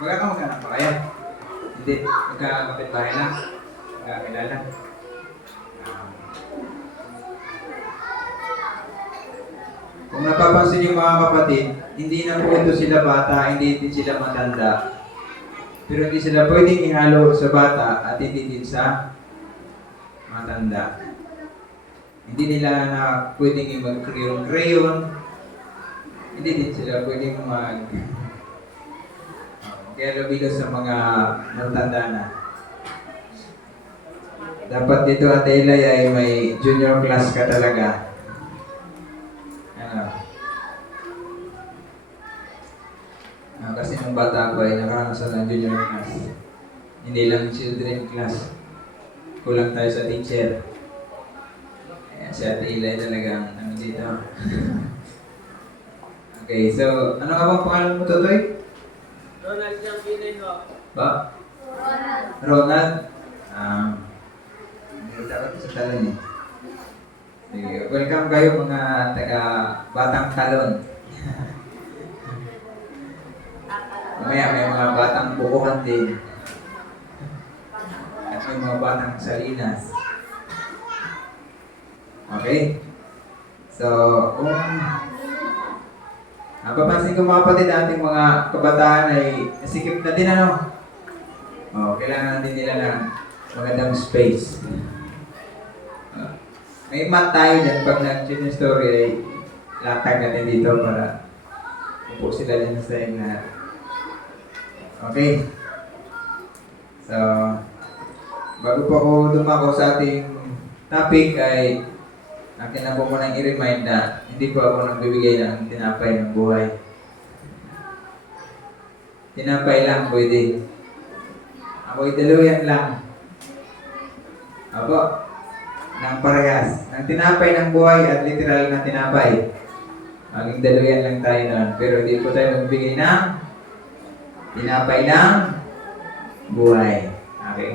Magkakamag-anak pa kayo? Hindi. Magkakapit-bahay lang? Magkakilala? Kung napapansin niyo mga kapatid, hindi na po ito sila bata, hindi din sila matanda. Pero hindi sila pwedeng ihalo sa bata at hindi din sa matanda. Hindi nila na pwedeng mag-crayon. Hindi din sila pwedeng kaya lubilo sa mga matanda na. Dapat dito Ate Elay ay may junior class ka talaga. Kasi nung bata ko ay nakaranas ng junior class. Hindi lang children class. Kulang tayo sa teacher. Ayan, si Ate Elay talagang ano dito. Okay, so ano nga bang pangalan mo, Totoy? Ronald Jambinino. Ba? Ronald? Dapat sa talon eh. Sige, welcome kayo mga taga Batang Talon. Mamaya may mga batang bukuhan din. At may mga batang Salinas. Okay? So, kung napapansin ko mga kapatid, ating mga kabataan ay nasikip na din kailangan din nila ng magandang space. May mat tayo dyan pag nag-chin story ay latag natin dito para upo sila dyan sa lahat. Okay. So, bago po ako dumako sa ating topic ay akin na po munang i-remind na hindi po ako nagbibigay ng tinapay ng buhay. Tinapay lang pwede. Ako'y daluyan lang. Apo, ng parehas. Ng tinapay ng buhay at literal na tinapay. Maging daluyan lang tayo noon. Pero hindi po tayo magbigay ng tinapay ng buhay. Okay?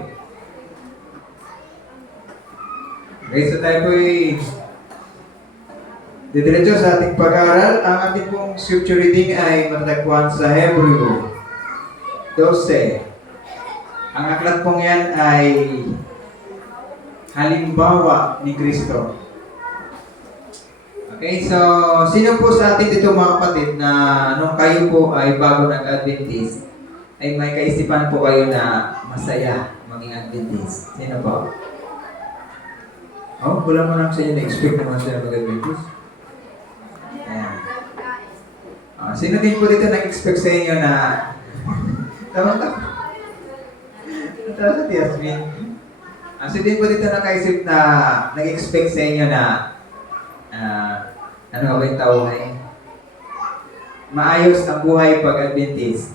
Okay, so tayo po'y didiretso sa ating pag-aaral. Ang ating pong scripture reading ay matatagpuan sa Hebreo 12. Ang aklat pong yan ay halimbawa ni Kristo. Okay, so sino po sa atin dito mga kapatid na nung kayo po ay bago nag-Adventist, ay may kaisipan po kayo na masaya maging Adventist? Sino po? Wala mo lang sa inyo na-expect na masaya mag-Adventist? Ayan. Sino din po dito nag-expect sa inyo na tama-tama? Ito sa Tiasmin. Sino din po dito nakaisip na nag-expect sa inyo na ano ba yung tawag maayos ang buhay pag-Adventist?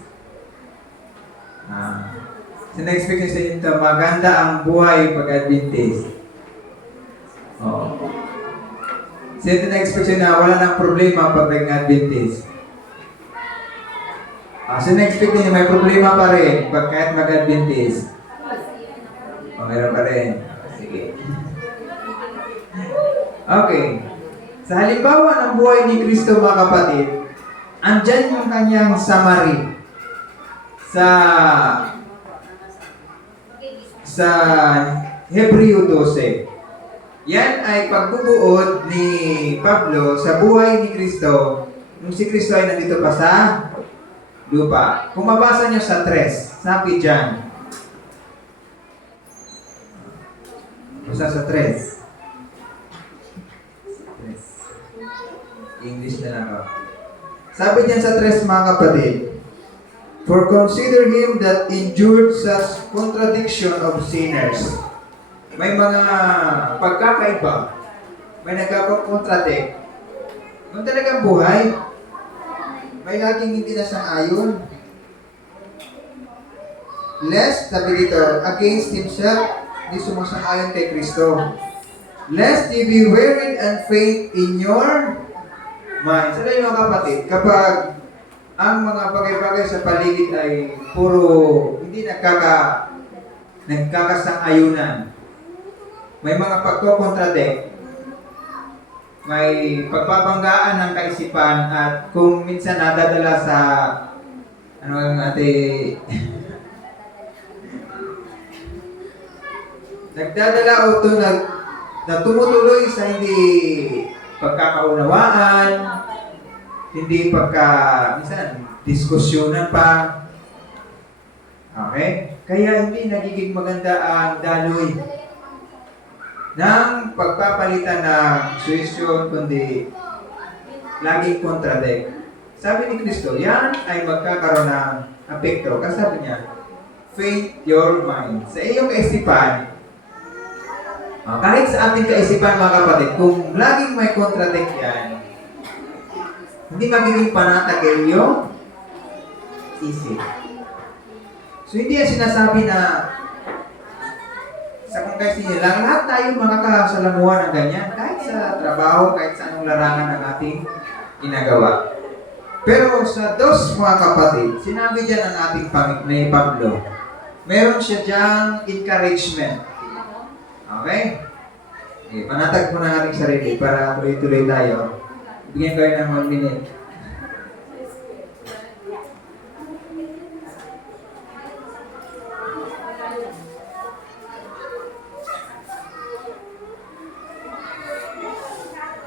Sino nag-expect sa inyo na maganda ang buhay pag-Adventist? Sino na-expect na wala ng problema pag nag-Adventist? Sino na-expect na may problema pa rin pag kahit mag-Adventist? Meron pa rin. Sige. Okay. Sa halimbawa ng buhay ni Kristo mga kapatid, andyan yung kanyang summary sa Hebreo 12. Yan ay pagbubuod ni Pablo sa buhay ni Kristo nung si Kristo ay nandito pa sa lupa. Kung mabasa nyo sa 3, sabi dyan. Basta sa 3. English na lang ako. Sabi dyan sa 3 mga kapatid, for consider him that endured such contradiction of sinners. May mga pagkakaiba. May nagkakakontradict. Kung talagang buhay, may laging hindi nasang-ayon. Lest, sabi dito, against himself, di sumasang-ayon kay Kristo. Lest ye be wearied and faint in your mind. Sa mga kapatid, kapag ang mga bagay-bagay sa paligid ay puro hindi nagkakasang-ayunan, may mga pagkokontradict, may pagbabanggaan ng kaisipan at kung minsan nadadala sa Ano ang ate? Nagdadala o ito na tumutuloy sa hindi pagkakaunawaan, hindi minsan, diskusyonan pa. Okay? Kaya hindi nagiging maganda ang daloy ng pagpapalitan ng suwisyon, kundi laging contradict. Sabi ni Kristo, yan ay magkakaroon ng apekto. Kasi sabi niya, faith your mind. Sa iyong kaisipan, kahit sa ating kaisipan mga kapatid, kung laging may contradict yan, hindi magiging panatag ang iyong isip. So hindi yan sinasabi na sa kongkasi nila, lahat tayo makakasalamuhan ng ganyan, kahit sa trabaho, kahit sa anong larangan ng ating ginagawa. Pero sa dos mga kapatid, sinabi dyan ang ating ni Pablo, meron siya dyang encouragement. Okay? Panatag mo na ating sarili para tuloy-tuloy tayo. Bigyan kayo ng 1 minute.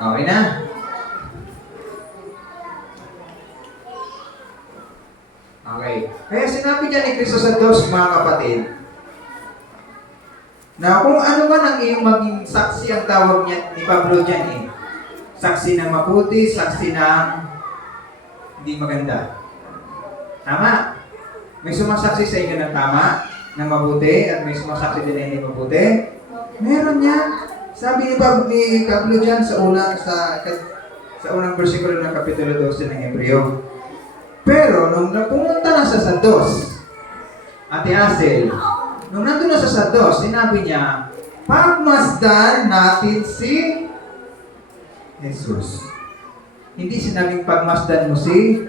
Okay na? Okay. Kaya sinabi niya ni Kristo sa dos, mga kapatid, na kung ano man ang iyong maging saksi, ang tawag niya ni Pablo dyan eh. Saksi ng mabuti, saksi ng hindi maganda. Tama? May sumasaksi sa inyo ng tama, ng mabuti, at may sumasaksi din na hindi mabuti. Meron yan. Sabi ni Pablo dyan sa unang versikulo ng Kapitulo 12 ng Hebreo. Pero nung napumunta na sa 2, Ate Asel, nung nandun na sa 2, sinabi niya, pagmasdan natin si Jesus. Hindi sinabing pagmasdan mo si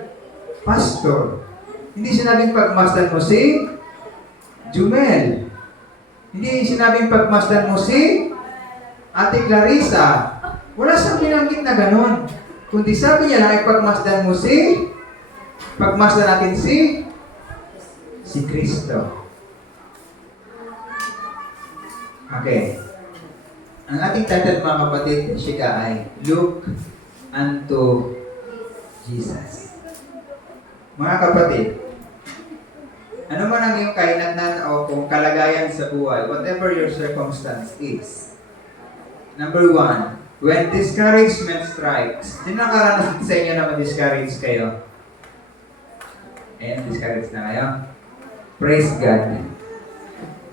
Pastor. Hindi sinabing pagmasdan mo si Jumel. Hindi sinabing pagmasdan mo si Ate Clarissa. Wala siyang binanggit na ganun. Kundi sabi niya lang, pagmasdan mo pagmasdan natin si Kristo. Okay. Ang ating title mga kapatid, Shika, ay Look unto Jesus. Mga kapatid, ano man ang iyong kahinatnan o kung kalagayan sa buhay, whatever your circumstance is. Number 1, when discouragement strikes, sino nakaranas sa inyo na ma-discourage kayo? Ayan, discourage na kayo. Praise God.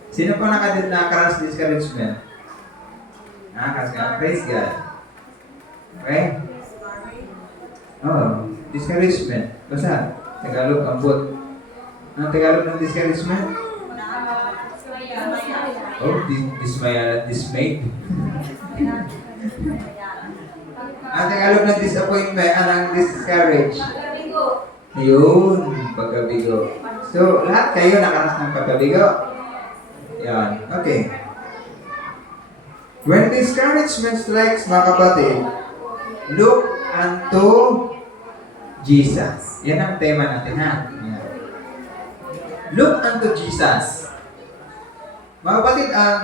Sino pa nakaranas sa discouragement? Praise God. Okay? Oh, discouragement. Basta, Tagalog, ambot. Anong Tagalog ng discouragement? Oh, dismayed. Ang Tagalog ng disappointment, anong discourage? Ayun, pagkabigo. So, lahat kayo nakaranas ng pagkabigo. Yan, okay. When discouragement strikes, mga kapatid, look unto Jesus. Yan ang tema natin, ha? Yan. Look unto Jesus. Mga kapatid, ang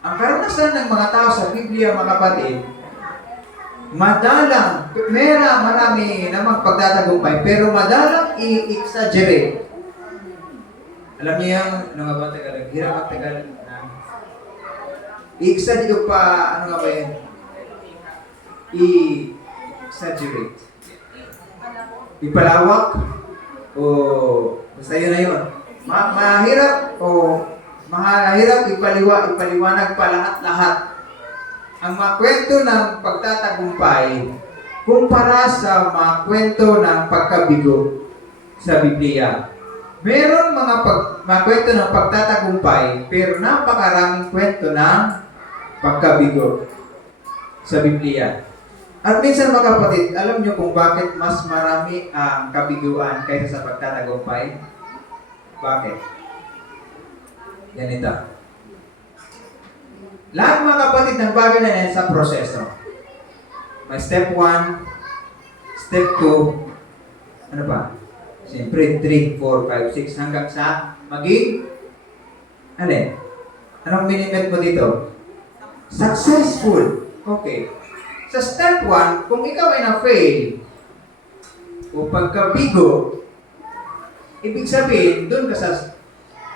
karanasan ng mga tao sa Biblia, mga kapatid, marami namang pagtatagumpay, pero madalang i-exaggerate. Alam niyo yung, ano nga ba ang Tagalog? Hirap ang Tagalog. I-exaggerate pa, ano nga ba yun? I-exaggerate. Ipalawak, o basta yun na yun. Mahirap ipaliwanag pa lahat-lahat. Ang mga kwento ng pagtatagumpay kumpara sa mga kwento ng pagkabigo sa Biblia. Meron mga kwento ng pagtatagumpay, pero napakaraming kwento ng pagkabigo sa Biblia. At minsan mga kapatid, alam nyo kung bakit mas marami ang kabiguan kaysa sa pagtatagumpay? Bakit? Ganito. Lahat mga kapatid ng bagay na yan sa proseso. May step 1, step 2, ano ba? Siyempre, 3, 4, 5, 6, hanggang sa maging, alin? Anong minimet mo dito? Successful. Okay. Sa step 1, kung ikaw ay na-fail, o pagkabigo, ibig sabihin, doon ka sa,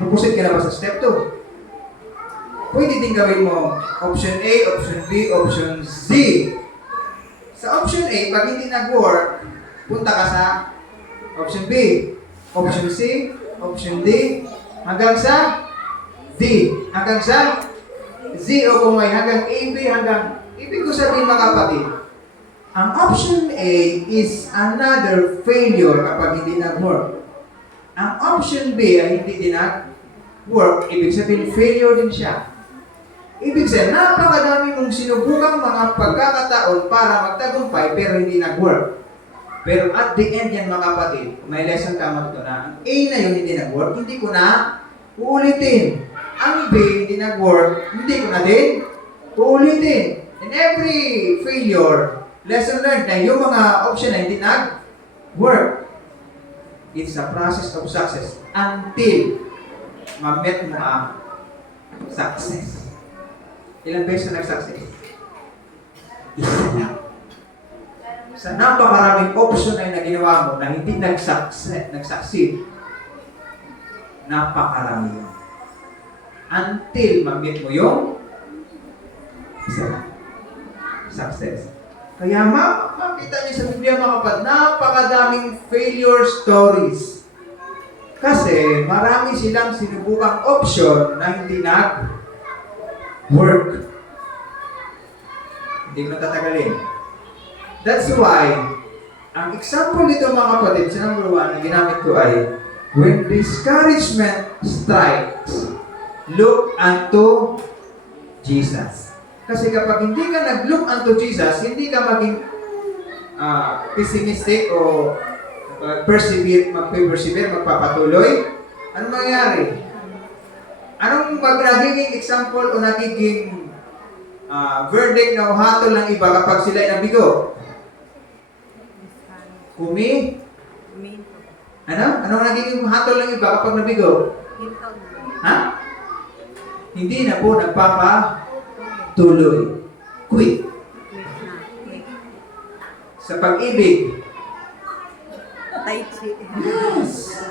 pupusit ka na ba sa step 2? Pwede din gawin mo option A, option B, option Z. Sa option A, pag hindi nag-work, punta ka sa option B, option C, option D, hanggang sa D, hanggang sa Z o kung may hanggang AB, hanggang, ibig ko sabihin mga kapatid, ang option A is another failure kapag hindi nag-work. Ang option B ay hindi din nag-work, ibig sabihin failure din siya. Ibig sabihin, napakadami mong sinubukang mga pagkakataon para magtagumpay pero hindi nag-work. Pero at the end yan mga kapatid, may lesson ka matutunan. Ang A na yun hindi nag-work, hindi ko na uulitin. Ang B hindi nag-work, hindi ko na din uulitin. In every failure, lesson learned na yung mga option na hindi nag-work. It's a process of success until ma-met mo ang success. Ilang beses na nag-success? Isa lang. Sa napakaraming option ay naginawa mo na hindi nag-succeed, napakarami yun. Until ma-meet mo yung isa lang. Success. Kaya makita niyo sa Biblia mga kapatid, napakadaming failure stories. Kasi marami silang sinubukang option na hindi nag-work. Hindi ko natatagalin. That's why, ang example nito mga kapatid, sa number 1 na ginamit ko ay, when discouragement strikes, look unto Jesus. Kasi kapag hindi ka nag-look unto Jesus, hindi ka maging pessimistic o mag-persevere, magpapatuloy. Anong mangyayari? Anong nagiging example o nagiging verdict na hatol ng iba kapag sila ay nabigo? Ano? Anong nagiging hatol ng iba kapag nabigo? Ha? Hindi na po nagpapatuloy. Quit. Sa pag-ibig. Yes.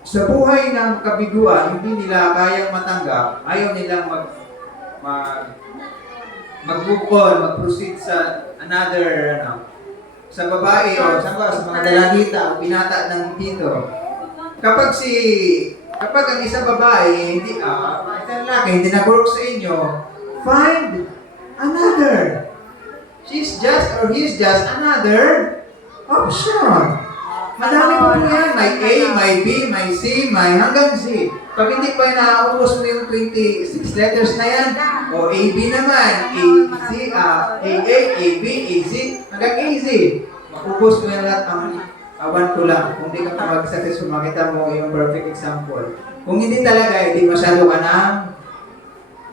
Sa buhay ng kabiguan, hindi nila kayang matanggap, ayaw nilang mag-move on, mag-proceed sa another, sa babae o sa mga dalagita o binata ng tito. Kapag ang isang babae, isang lalaki, hindi nag-work sa inyo, find another. She's just or he's just another option. Madami po yan. May A, may B, may C, may hanggang Z. Pag hindi pa naubos mo yung 26 letters na yan, o AB naman, AC, AA, AB, AZ, hanggang AZ. Maubos mo yan lahat ang awan ko lang. Kung hindi ka pa mag-successful, makita mo yung perfect example. Kung hindi talaga, hindi masyado ka ng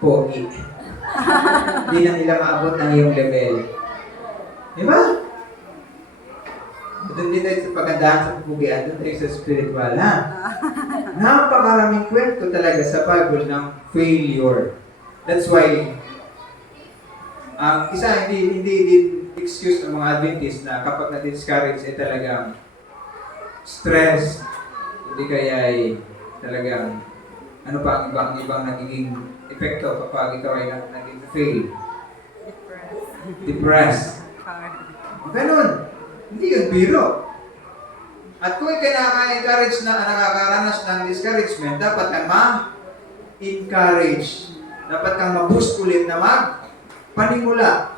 pogi. Hindi na nila maabot ng iyong level. Diba? Doon din tayo sa pagandahan sa pupugian, doon tayo sa spiritual, ha? Napakaraming kwento talaga sa Bible ng failure. That's why, isa, hindi excuse ng mga Adventist na kapag na-discourage ay talagang stress, hindi kaya ay talagang ano pa ang ibang nagiging epekto kapag ikaw ay naging fail. Depressed. Ganun. Hindi yun biro. At kung ikaw nakaka-encourage na nakakaranas ng discouragement, dapat kang ma-encourage. Dapat kang ma-boost ulit na mag-panimula.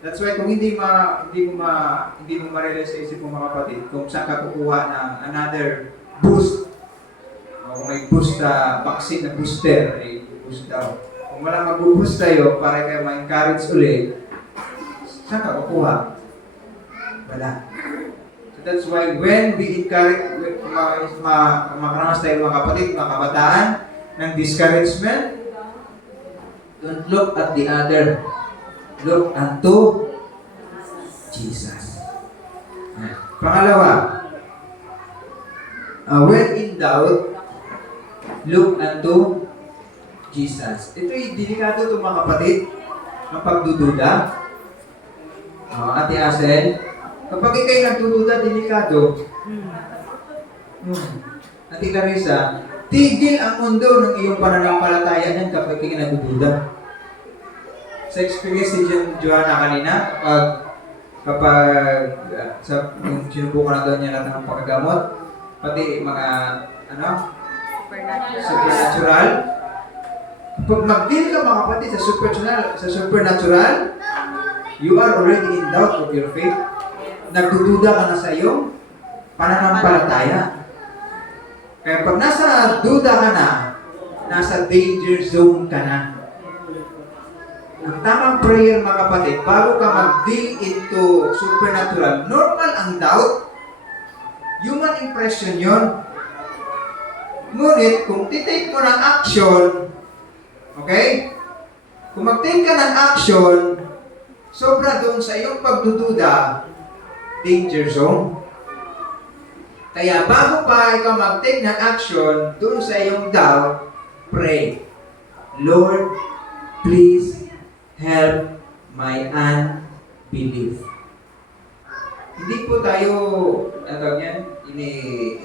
That's why kung hindi mo ma-realize sa isip mo mga kapatid, kung saan ka kukuha ng another boost, o kung may boost na vaccine na booster, ay boost daw. Kung walang mag-boost tayo para kayo ma-encourage ulit, saan ka kukuha? Wala. So that's why when we encourage, makaranas tayo mga kapatid, mga kabataan, ng discouragement, don't look at the other. Look unto Jesus. Pangalawa, when in doubt, look unto Jesus. Ito'y delikado ito mga kapatid, ang pagdududa. Ate Asel, kapag ikaw'y nagdududa, delikado. Ate Clarissa, tigil ang mundo ng iyong pananampalataya niyan kapag ikaw'y nagdududa. Sa experience ni Joanna kanina, kapag yung sinubukan na daw niya lahat ng pagkagamot, pati mga supernatural. Pag mag-deal ka mga kapatid sa supernatural, you are already in doubt of your faith. Nagdududa ka na sa iyong pananampalataya. Kaya pag nasa duda ka na, nasa danger zone ka na. Ang tamang prayer mga kapatid, bago ka mag-deal into supernatural, normal ang doubt. Human impression yon. Ngunit, kung titake mo ng action, okay? Kung mag-take ka ng action, sobra doon sa iyong pagdududa, danger zone. Kaya bago pa ikaw mag-take ng action doon sa iyong doubt, pray, Lord, please help my unbelief. Hindi po tayo,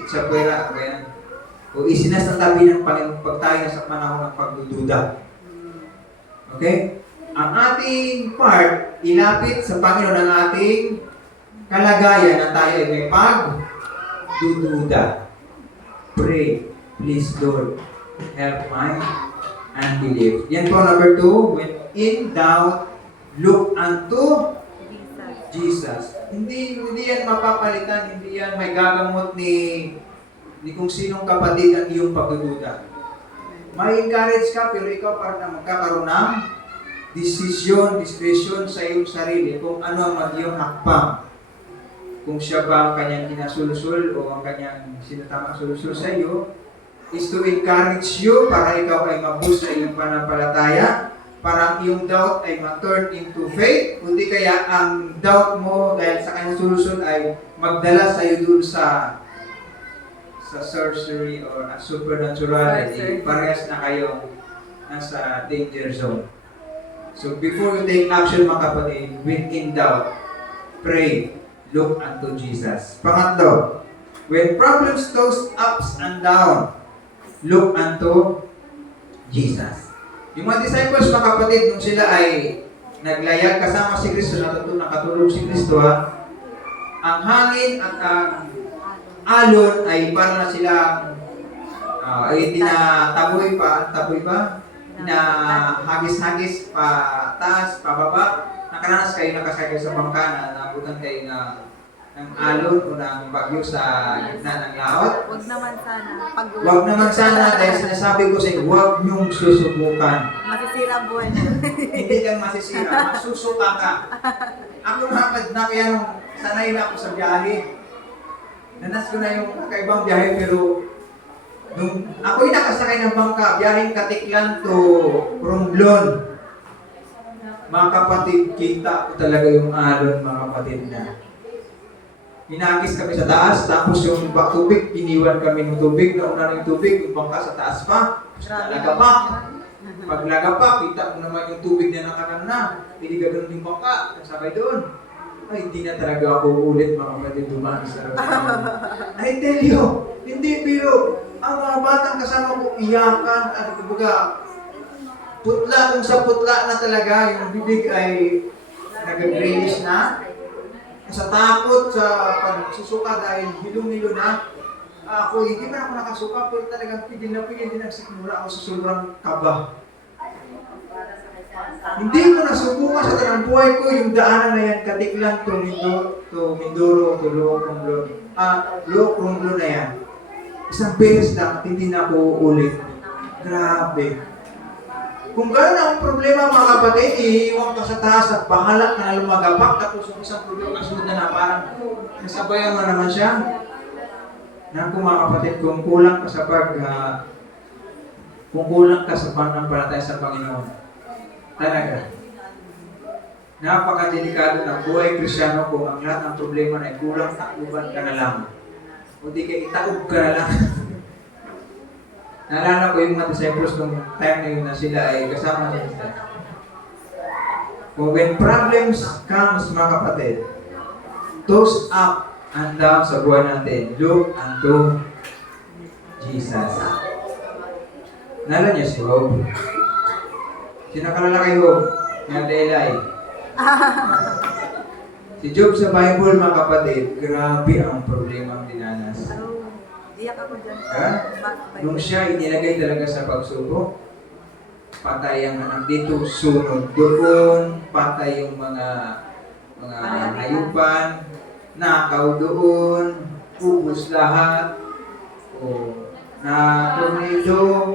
itsapuera, o isinasatabi ng Panginoon pag tayo sa panahon ng pagdududa. Okay? Ang ating part, ilapit sa Panginoon ang ating kalagayan na tayo ay may pagdududa. Pray, please Lord, help my unbelief. Yan po number 2, when in doubt, look unto Jesus. Hindi yan mapapalitan, hindi yan may gagamot ni kung sinong kapatid ang iyong pagdududa. May encourage ka, pero ikaw parang magkakaroon ng discretion sa iyong sarili kung ano ang mag-iyong hakbang. Kung siya ba ang kanyang kinasulusul o ang kanyang sinatamang sulusul sa iyo, is to encourage you para ikaw ay maboost sa iyong pananampalataya, para ang iyong doubt ay ma-turn into faith, kundi kaya ang doubt mo dahil sa kanyang solution ay magdala sa iyo dun sa sorcery or supernatural, parehas na kayo nasa danger zone. So before you take action mga kapatid, when in doubt, pray, look unto Jesus. Pangatlo, when problems toss ups and down, look unto Jesus. Yung mga disciples mga kapatid, nung sila ay naglayag kasama si Kristo, nakatulog si Kristo, ang hangin at ang alon ay para na silang ay tinataboy pa, na hagis-hagis pa taas, pababa. Nakaranas kayo nakasakay sa bangka na nabutan kayo ng alon o ng bagyo sa gitna ng laot? Huwag naman sana. Huwag naman sana dahil sinasabi ko sa inyo, huwag niyong susubukan. Masisira ang buhay niyo. Hindi lang masisira, masusuka ka. Ako na kaya nung sanay na ako sa biyahe. Nanas ko na yung kakaibang biyahe pero nung ako'y nakasakay ng bangka, biyaheng Katiklan to Romblon. Mga kapatid, kita ko talaga yung alon mga kapatid na. Hinagis kami sa taas, tapos yung tubig, iniwan kami ng tubig, nauna ng tubig, yung bangka sa taas pa. Lagapak. Pag lagapak, kita ko naman yung tubig na nakakanan na. Hindi ganoon yung bangka, sabay doon. Ay, hindi na talaga ako ulit mga kapatid dumaan sa I tell you, hindi biro. Ang mga batang kasama ko iyakan at kumbaga, putla kung sa putla na talaga, yung bibig ay nag-grayish na. Sa takot, sa pagsusuka dahil hilong-hilo na. Ako, hindi man ako nakasuka, pero talagang pigil din ang sikmura ako sa sobrang kaba. Hindi ko nasubukan sa tanang buhay ko yung daanan na yan, Katiklan to Mindoro, to Looc Romblon na yan. Isang beses lang at hindi na ako ulit. Grabe. Kung gano'n ang problema mga kapatid, iiwan ka sa taas at bahala ka na lumagapak, tapos yung isang problema kasunod na parang nasabayan mo naman siya. Naku mga kapatid, kung kulang ka sa pananampalataya sa Panginoon, talaga. Napakadelikado ng buhay Kristyano kung ang lahat ng problema ay kulang takbuhan ka na lang. O di kaya itaob ka na lang. Naalala ko yung mga disciples nung time na yun na sila ay kasama sa Jesus. When problems comes, mga kapatid, toss up and down sa buhay natin, look unto Jesus. Naalala niyo si Job? Sinakalala kay Job, nga Delay. Si Job sa Bible, mga kapatid, grabe ang problema ang dinanas. Oh, iyak ako dyan. Ha? Nung siya inilagay talaga sa pagsubok, patay ang anak dito, sunod doon, patay yung mga hayupan, nakaw doon, ubus lahat, o na tornado,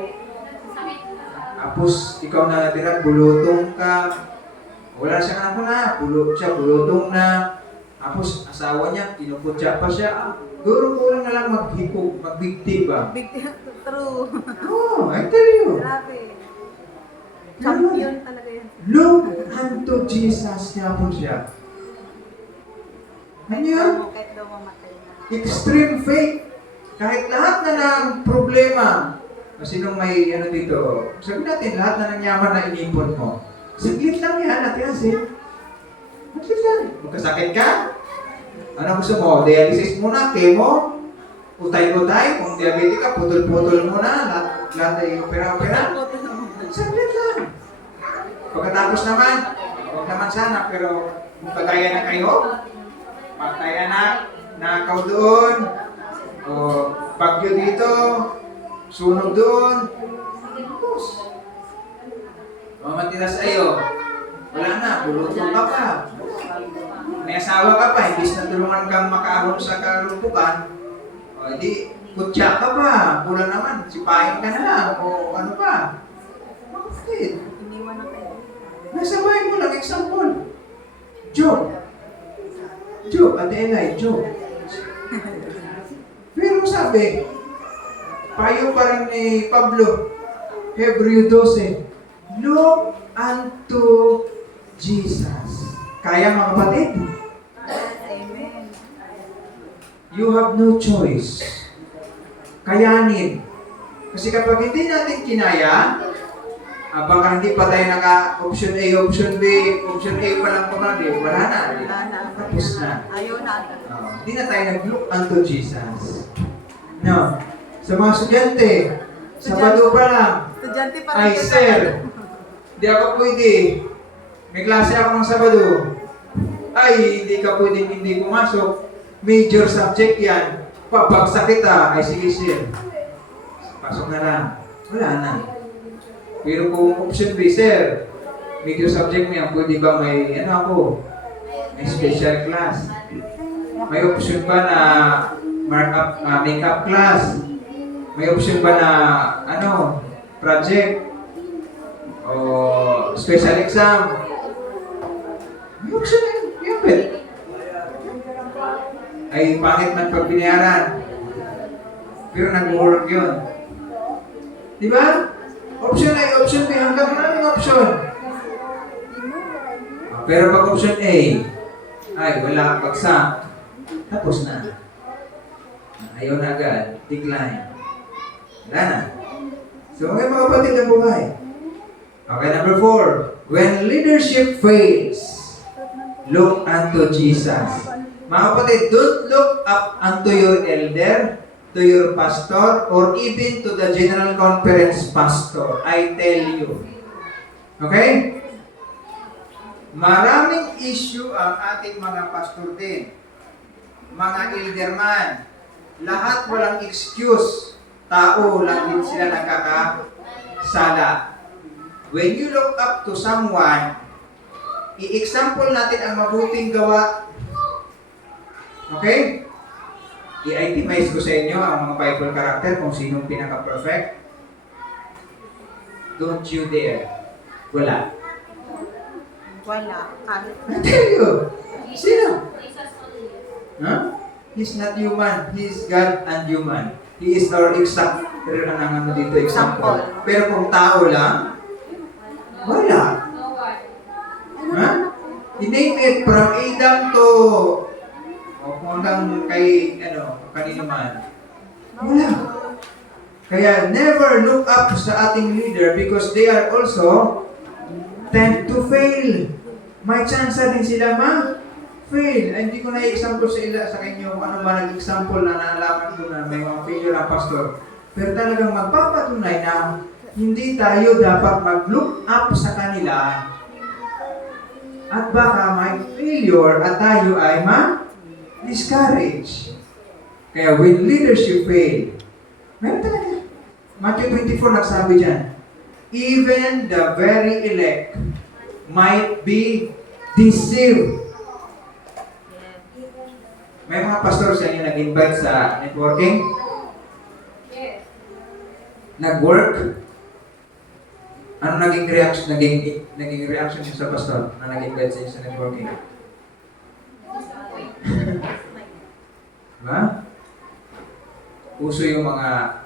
tapos ikaw na natira, bulutong ka, wala siyang anak na, bulutong na, tapos asawa niya, kinuputya pa siya, guro-guro na lang maghipog, magbigti ba? Big true. Oh, I tell you. Grabe. Champion talaga yan. Look unto Jesus niya po siya. Ano yun? Kahit daw mamatay na. Extreme faith. Kahit lahat na ng problema, sinong may ano dito, sabi natin, lahat na ng yaman na inipon mo, saglit lang yan, atiyasin. Saglit lang. Magkasakit ka? Ano gusto mo? Dialysis muna, chemo, utay-utay, kung diabetic ka, putol-putol muna, lahat ay opera-opera. Saglit lang. Pagkatapos naman, huwag naman sana, pero kung kagaya na kayo, patay anak, nakaw doon, o bagyo dito, sunog doon, tapos, mamatilas ayo, wala na, bulutong ka pa. May asawa ka pa, imbis na tulungan kang makaahon sa kalumpukan, o di, kutya ka pa, kulang naman, sipahin ka na lang, o ano pa. Bakit? Iniwan na kayo. Nasa Bible lang example. Job, Ate Eli, Job. Pero sabi, payo pa rin ni Pablo, Hebreo 12, look unto Jesus. Kaya mga kapatid? Amen. You have no choice. Kayanin. Kasi kapag hindi natin kinaya, baka hindi pa tayo naka-option A, option B, option A pa lang kumali, wala na. Wala na. Tapos na. Ayaw na. Hindi na tayo nag-look unto Jesus. No. Sa mga estudyante, Sabado pa lang, Estudyante pa ay rin kayo. sir, hindi ako pwede. May klase ako ng Sabado. Ay, hindi ka pwedeng hindi pumasok. Major subject yan. Pabagsak kita. Ay, sige sir. Pasok na lang. Wala na. Pero kung option B, sir, major subject mo yan, pwede ba may, may special class? May option ba na markup, makeup class? May option ba na, project? O special exam? May option yan. Yun, ay, pangit man pag binayaran. Pero nag-work yun. Di ba? Option A, option B, hanggang maraming option. Pero pag option A, ay wala kang bagsak, tapos na. Ayaw na agad, decline. Wala na. So, mga kapatid ng buhay. Okay, number 4. When leadership fails, look unto Jesus. Mga kapatid, don't look up unto your elder, to your pastor, or even to the general conference pastor. I tell you. Okay? Maraming issue ang ating mga pastor din. Mga elderman. Lahat walang excuse. Tao lang din sila nagkakasala. When you look up to someone, i-example natin ang mabuting gawa. Okay? I-itemize ko sa inyo ang mga Bible character kung sinong pinaka-perfect. Don't you dare. Wala. Wala. Kahit I tell you. Sino? Huh? He's not human. He is God and human. He is our exact, example. Pero kung tao lang, wala. Ha? I-name it from Adam to hanggang kay, kanino man. Wala. Kaya never look up sa ating leader because they are also tend to fail. May chance din sila fail. Ay, hindi ko na-example sa inyo kung ano ba nag-example na nalaman ko na may mga failure ang pastor. Pero talagang magpapatunay na hindi tayo dapat mag-look up sa kanila at baka may failure at tayo ay discourage. Kaya when leadership fail, meron talaga. Matthew 24 nagsabi dyan, even the very elect might be deceived. May mga pastor sa inyo nag-invite sa networking? Yes. Nag-work? Ano naging reaction niyo sa pastor na nag-invite sa inyo sa networking? Diba? Uso yung mga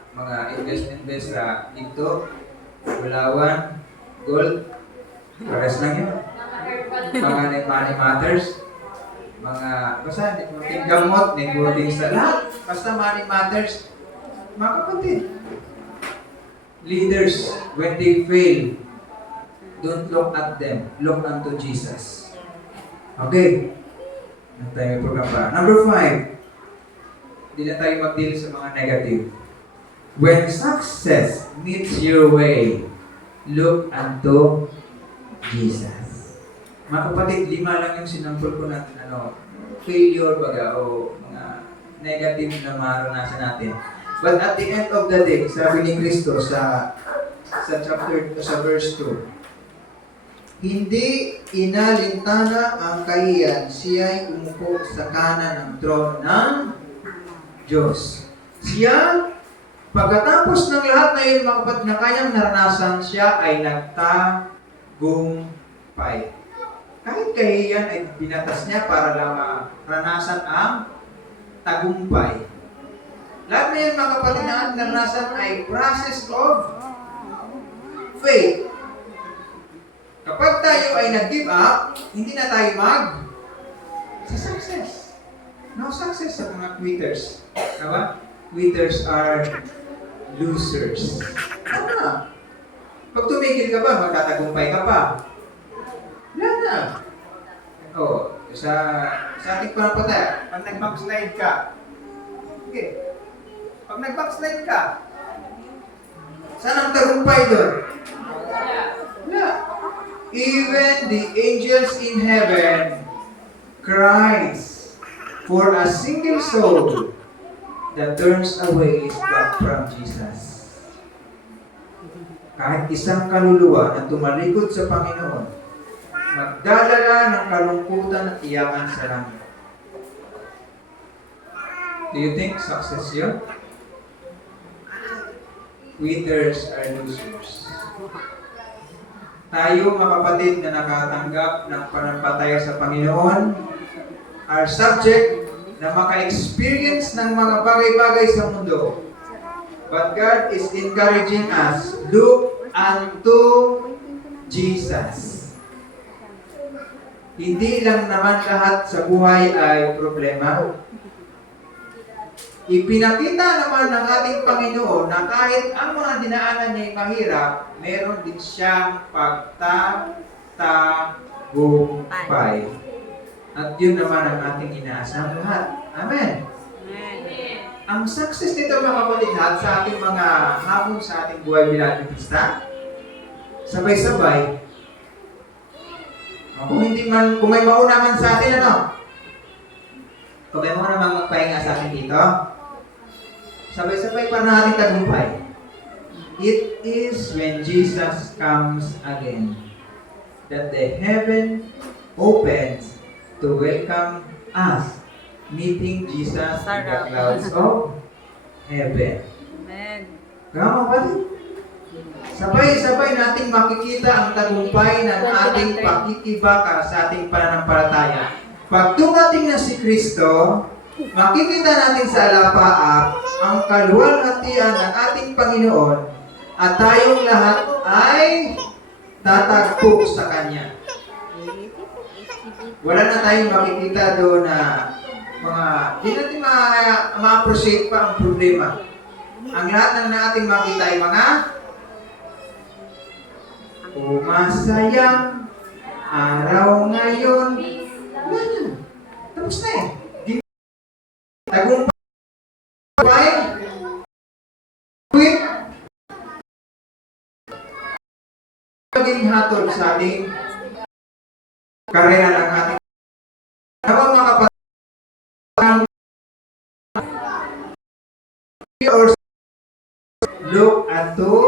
invest sa dito, Bulawan, Gold, pares lang yun. Mga money matters, basta networking gamot, networking sa lahat, basta money matters. Mga kapatid, leaders, when they fail, don't look at them, look unto Jesus. Okay? May program pa. Number 5, hindi na tayo mag-deal sa mga negative. When success meets your way, look unto Jesus. Mga kapatid, 5 lang yung sinampol ko na failure baga o mga negative na maranasan natin. But at the end of the day, sabi ni Kristo sa verse 2, hindi inalintana ang kahiyan, siya'y umupo sa kanan ng trono ng Diyos. Siya, pagkatapos ng lahat na yun, mga kapatid, na kanyang naranasan, siya ay nagtagumpay. Kahit kahiyan ay binatas niya para lang maranasan ang tagumpay. Lahat na yun, mga kapatid, na naranasan ay process of faith. Kapag tayo ay nag-give up, hindi na tayo sa success. No success sa mga quitters. Diba? Quitters are losers. Tama. Pag tumigil ka ba, magtatagumpay ka pa. Wala na. Sa ating panapataya, pag nag-backslide ka, okay. Pag nag-backslide ka, saan ang tagumpay doon? Wala. Even the angels in heaven cries for a single soul that turns away its back from Jesus. Kahit isang kaluluwa na tumalikod sa Panginoon, magdadala ng kalungkutan at iyakan sa langit. Do you think success yun? Quitters are losers. Tayo, mga kapatid na nakatanggap ng pananampalataya sa Panginoon, are subject na maka-experience ng mga bagay-bagay sa mundo. But God is encouraging us, look unto Jesus. Hindi lang naman lahat sa buhay ay problema. Ipinakita naman ng ating Panginoon na kahit ang mga dinaanan niya ay mahirap, meron din siyang pagtatagumpay. At yun naman ang ating inaasang lahat. Amen. Ang success nito, mga kapatid, lahat sa ating mga hamon sa ating buhay bilang Adventista, sabay-sabay. Kung may mauna man sa atin, kung may mauna man magpahinga sa atin dito, sabay-sabay para natin tagumpay. It is when Jesus comes again that the heaven opens to welcome us, meeting Jesus in the clouds of heaven. Amen. Kaya mga kapatid, sabay-sabay nating makikita ang tagumpay ng ating pakikibaka sa ating pananampalataya. Pag dumating na si Kristo, makikita natin sa alapaap ang kaluwalhatian ng ating Panginoon at tayong lahat ay tatagpo sa Kanya. wala na tayong makikita doon na di natin ma-appreciate pa ang problema. Ang lahat ng nating makita ay mga masayang araw ngayon. Ganyan. Tapos na eh. Tagumpay. Quit. Maging hatol sa ating karera ng ating mga kapatid or look at to